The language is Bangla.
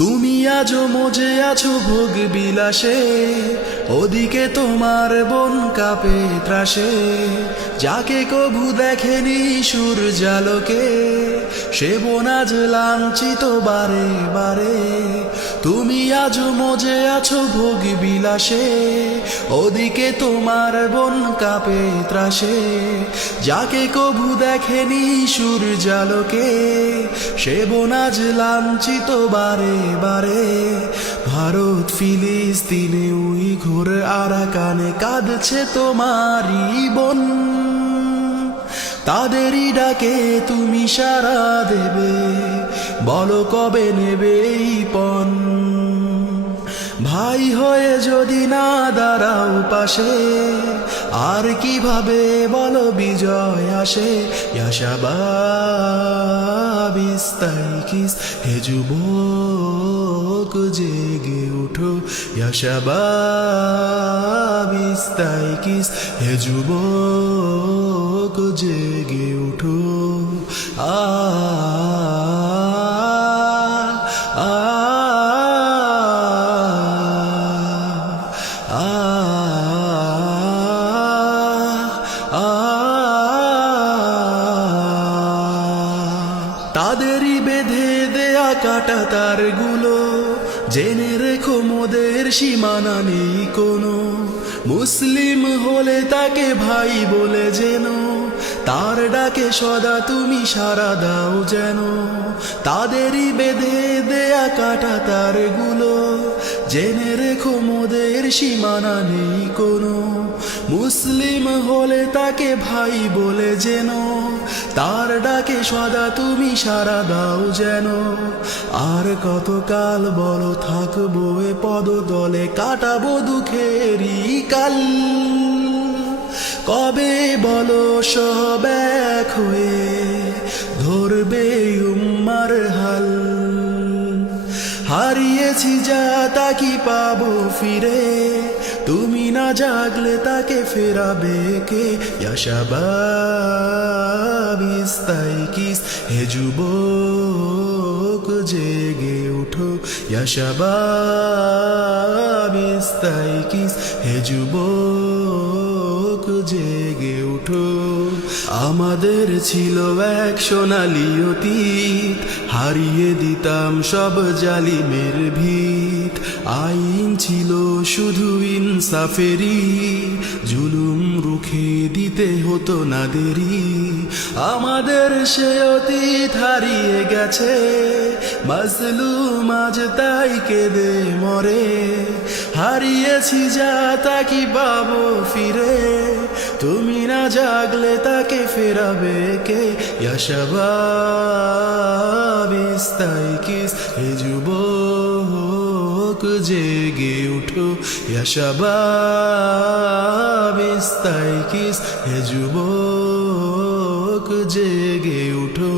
তুমি আজও মজে আছো ভোগ বিলাসে, ওদিকে তোমার বন কাঁপে ত্রাসে। যাকে কভু দেখেনি সূর্যালোকে, সে বন আজ লাঞ্ছিত বারে বারে। তুমি আজও মজে আছো ভোগ বিলাসে, ওদিকে তোমার বন কাঁপে ত্রাসে। যাকে কভু দেখেনি সূর্যালোকে, সে বন আজ লাঞ্ছিত বারে বারে। ভারত ফিলিস্তিনে উইঘুর আরাকানে কাঁদছে তোমারই বোন। তাদেরই ডাকে তুমি সাড়া দেবে, বলো কবে নেবে এই পণ। ভাই হয়ে যদি না দাঁড়াও পাশে, আর কিভাবে বলো বিজয় আসে। ইয়া শাবাব ইস্তাইকিস, হে যুবক জেগে উঠো। ইয়া শাবাব ইস্তাইকিস, হে যুবক জেগে উঠো। আ আ তাদেরই বেঁধে দেয়া কাটা তারগুলো, জেনে রেখো মোদের সীমানা নেই কোনো। মুসলিম হলে তাকে ভাই বলে যেন, তার ডাকে সদা তুমি সাড়া দাও যেন। তাদেরই বেঁধে দেয়া কাটা তারগুলো, জেনে রেখো মোদের সীমানা নেই কোনো। মুসলিম হলে তাকে ভাই বলে যেন, তার ডাকে সদা তুমি সাড়া দাও যেন। আর কতকাল বলো থাকবো এ পদতলে, কাটাবো দুঃখেরই কাল। কবে বলো সব এক হয়ে ধরবে উম্মার হাল। হারিয়েছি যা তা কি পাবো ফিরে, তুমি না জাগলে তাকে ফেরাবে কে। ইয়া শাবাব ইস্তাইকিস, হে যুবক জেগে উঠো। ইয়া শাবাব ইস্তাইকিস, হে যুবক জেগে উঠো। আমাদের ছিল এক সোনালি অতীত, হারিয়ে দিতাম সব জালিমের ভিত। আইন ছিল শুধু ইনসাফেরই, জুলুম রুখে দিতে হতো না দেরি। আমাদের সে অতীত হারিয়ে গেছে, মাজলুম আজ তাই কেঁদে মরে। হারিয়েছি যা তা কি পাবো ফিরে, তুমি না জাগলে তাকে ফেরাবে কে। ইয়া শাবাব ইস্তাইকিস, হে যুবক জেগে উঠো। ইয়া শাবাব ইস্তাইকিস, হে যুবক জেগে উঠো।